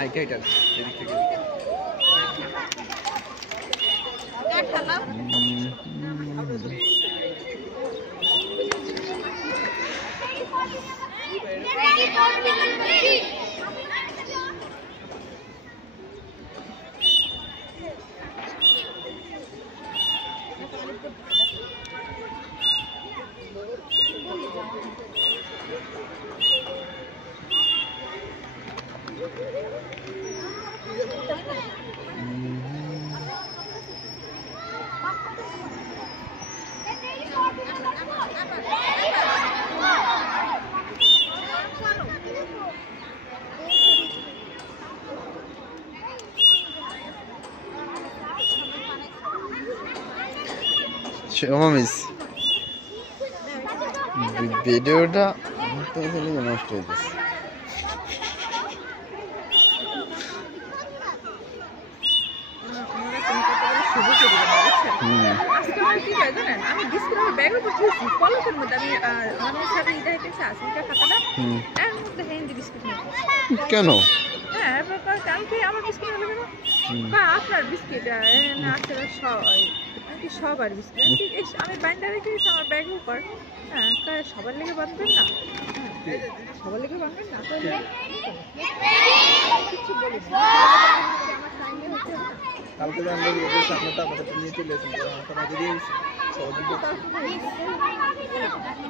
এইটা এদিক থেকে মিস ভিডিওটা নষ্ট হইতেছে। আমি বিস্কুট ব্যাগের উপর ছিঁড়ছি পলকের মধ্যে আমি আমার সাথে এটা হেঁটেছে আসিটা খাতাটা এর মধ্যে হিন্দি বিস্কুট কেন? হ্যাঁ আমি কি আমার বিস্কুট হলো কেন বা আপনার বিস্কিট না আসলে সবার বিস্কুট আমি বাইন্ডার রেখে দিয়েছি আমার ব্যাগের উপর। হ্যাঁ সবার লেগে বাঁধবেন না, সবার লেগে বাঁধবেন না তো কিছু বলিস আমার টাইমে হচ্ছে না। কালকে আমরা আপনার টাকাটা নিয়ে চলে এসেছি, আমাকে দিয়ে